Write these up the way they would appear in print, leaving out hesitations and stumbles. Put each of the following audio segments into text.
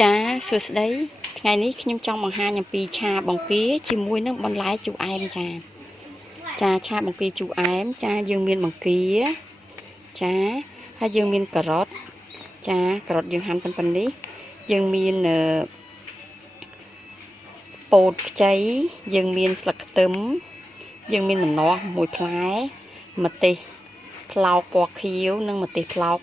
ចាសួស្តីថ្ងៃនេះខ្ញុំចង់បង្ហាញអំពីឆាបង្គាជាមួយនឹងបន្លែជូរអែមចាឆាបង្គាជូរអែមចាយើងមានបង្គាចាហើយយើងមានការ៉ុតចាការ៉ុតយើងហាន់ប៉ុណ្នេះយើងមានពោតខ្ចីយើងមានស្លឹកខ្ទឹមយើងមានម្នាស់មួយផ្លែម្ទេសផ្លោកពណ៌ខៀវនិងម្ទេសផ្លោក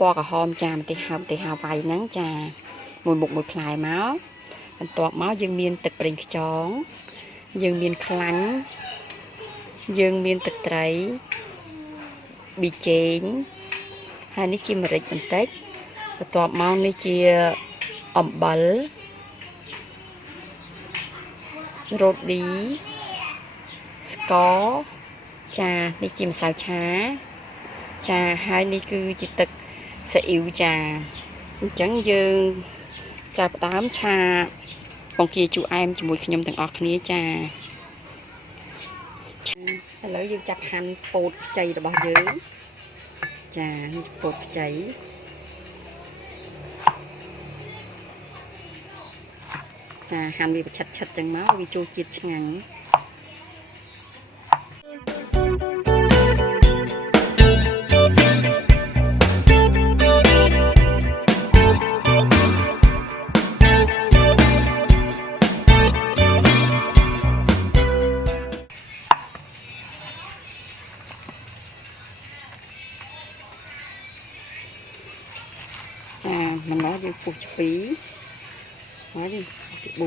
ពណ៌ក្រហមចាម្ទេសហើមម្ទេសហាវ៉ៃហ្នឹងចាមួយមុខមួយផ្លែមកបន្ទាប់មកយើងមានទឹកប្រេងខ្យងយើងមានខ្លាញ់យើងមានទឹកត្រីប៊ីចេងហើយនេះជាម្រេចបន្តិចបន្ទាប់មកនេះជាអំបិលរ៉ូឌីស្ករចានេះជាម្សៅឆាចាហើយនេះគឺជាទឹកស៊ីអ៊ីវចាអញ្ចឹងយើងចាប់ផ្ដើមឆាបង្គាជូរអែមជាមួយខ្ញុំទាំងអស់គ្នាចាឥឡូវយើងចាប់ហាន់ពោតខ្ចីរបស់យើងចានេះពោតខ្ចីចាហាន់វាប្រឆិតចឹងមកវាចូលជាតិឆ្ងាញ់ម្នាស់យើងពុះជា2ហើយនេះជា4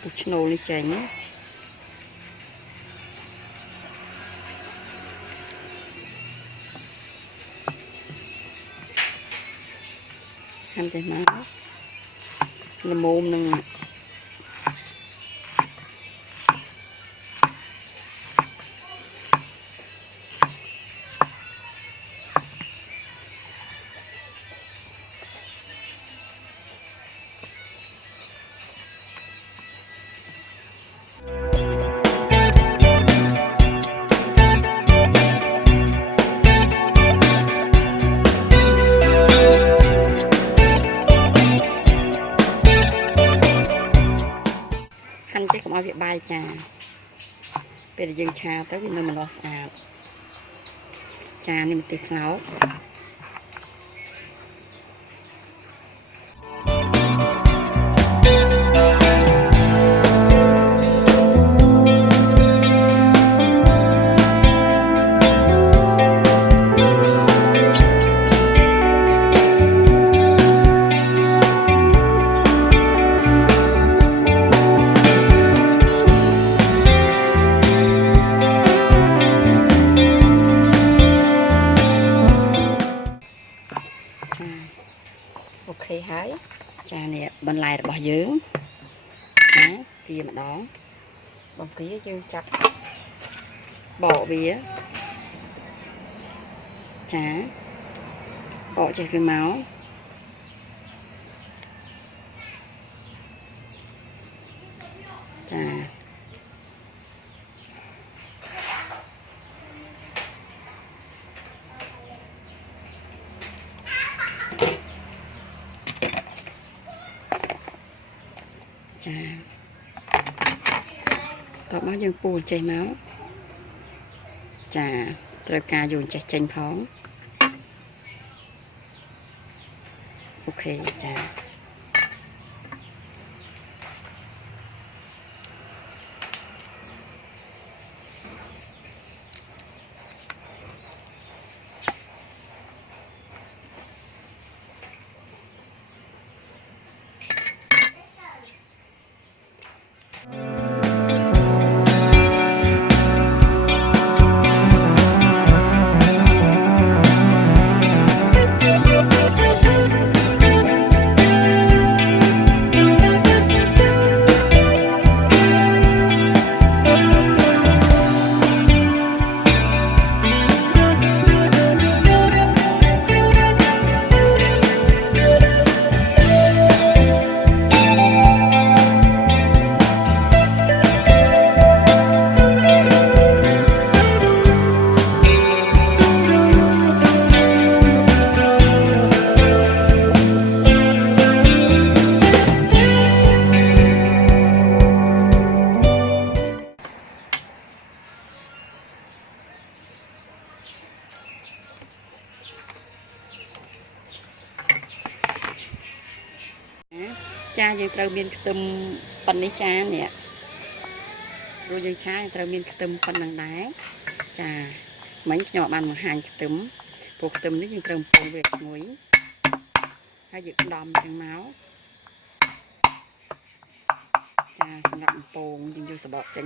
ពុះឆ្នូលនេះចេញហាន់ទៅមកល្មមនឹងហាន់ចេះកុំឲ្យវាបាយចាពេលដែលយើងឆាទៅវានៅម្នាស់ស្អាតចានេះម្ទេសផ្លោកអូខេហើយចានេះបន្លែរបស់យើងណាវាម្ដងបង្គាយើងចាប់បកវាចាបកចេះវាមកចាចាតោះមកយើងពូនចេះមកចាត្រូវការយកចេះចេញផងអូខេចា chaយើងត្រូវមានខ្ទឹមប៉ុណ្នេះចានេះរួចយើងឆាត្រូវមានខ្ទឹមប៉ុណ្ណឹងដែរចាមិញខ្ញុំបានបង្ហាញខ្ទឹមព្រោះខ្ទឹមនេះយើងត្រូវពងវាឈ្ងុយហើយយើងដំចឹងមកចាសម្រាប់ពងយើងយកសបកចេញ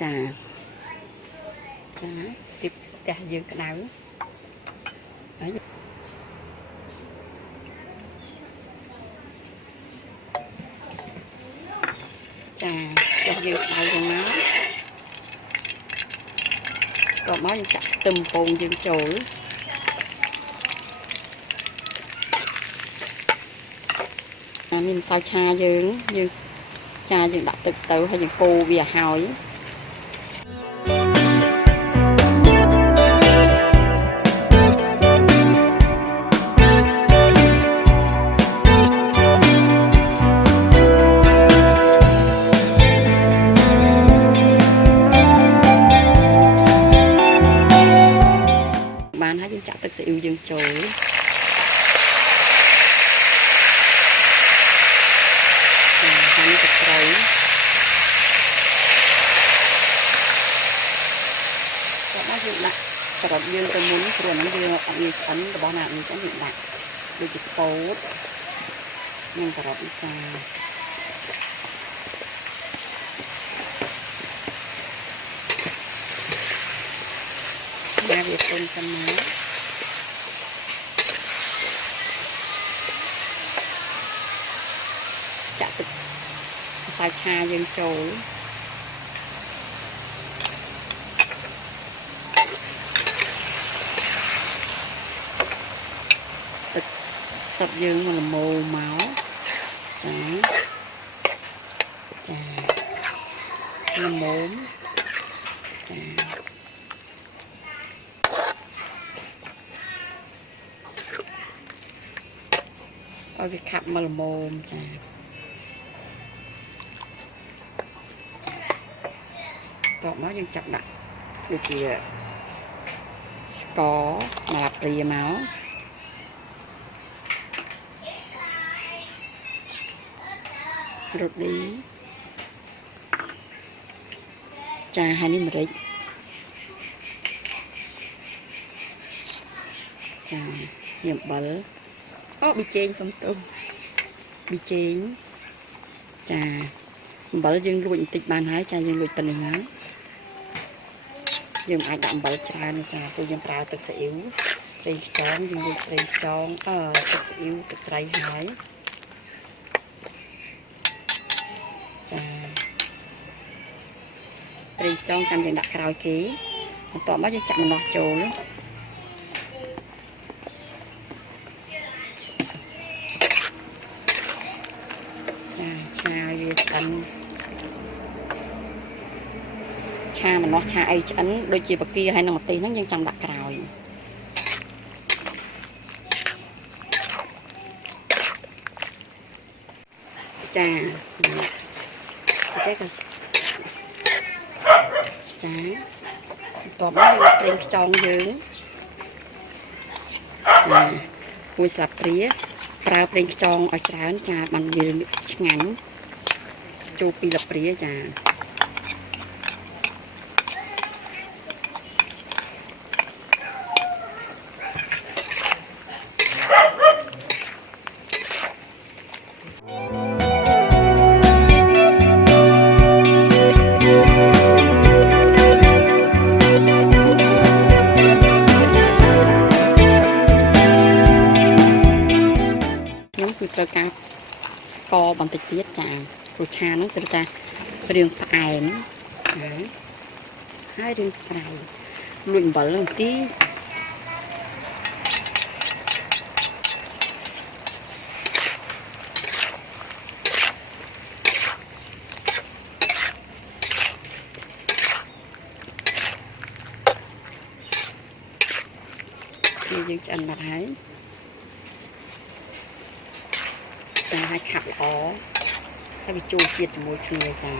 ចាទីផ្ទះយើងក្តៅហើយចាចុះយើងក្តៅចឹងមកក៏មកយើងចាក់ខ្ទឹមពងយើងចូលអានេះម្សៅឆាយើងចាយើងដាក់ទឹកទៅហើយយើងកូរវាហើយបានហើយយើងចាក់ទឹកស៊ីអ៊ីវយើងចូលហើយនេះទឹកត្រីក៏មកយើងដាក់ក្រត់យើងទៅមុនព្រោះហ្នឹងវាអត់មានឆ្អិនរបស់ណានេះចឹងយើងដាក់ដូចជាពោតនិងក្រត់ចាវាទុំទៅមកចាក់ទឹកម្សៅឆាយើងចូលទឹកទឹកយើងមកល្មមមកចាល្មមចាឲ្យវាខាប់មកល្មមចាតោះមកយើងចាប់ដាក់ដូចជាស្ករម្ល៉ាព្រាមករ៉ូឌីចាហើយនេះម្រេចចាអំបិលអូប៊ីចេងសុំទោសប៊ីចេងចាអំបិលយើងលួចបន្តិចបានហើយចាយើងលួចប៉ុណ្្នេះហើយយើងអាចដាក់អំបិលច្រើនណាចាព្រោះយើងប្រើទឹកស៊ីអ៊ីវប្រេងខ្យងយើងលួចប្រេងខ្យងទឹកស៊ីអ៊ីវទឹកត្រីហើយចាប្រេងខ្យងចាំយើងដាក់ក្រោយគេបន្ទាប់មកយើងចាក់ម្នាស់ចូលឆាវាឆ្អិនឆាម្នាស់ឆាអីឆ្អិនដូចជាបកាហើយនឹងម្ទេសហ្នឹងយើងចាំដាក់ក្រោយចាចេះក៏ចាបន្ទាប់មកយើងដាក់ប្រេងខ្យងយើងចាមួយស្លាបព្រាប្រើប្រេងខ្យងឲ្យច្រើនចាបានវាឆ្ងាញ់ចូលពីលាព្រាចាត្រូវការស្ករបន្តិចទៀតចាព្រោះឆាហ្នឹងត្រូវការរាងផ្អែមហើយរាងប្រៃលួចអំបិលបន្តិចយើងឆ្អិនបាត់ហើយចាឲ្យខាប់ល្អហើយវាចូលជាតិជាមួយគ្នាចា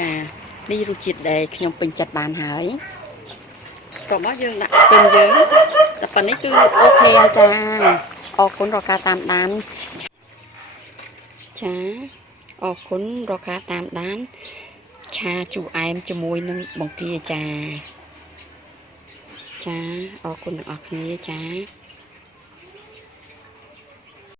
ចានេះរសជាតិដែលខ្ញុំពេញចិត្តបានហើយក៏មកយើងដាក់ពេញយើងតែប៉ុណ្នេះគឺអូខេហើយចាអរគុណរកការតាមដានចាអរគុណរកការតាមដានឆាជូរអែមជាមួយនឹងបង្គាចាចាអរគុណទាំងអស់គ្នាចា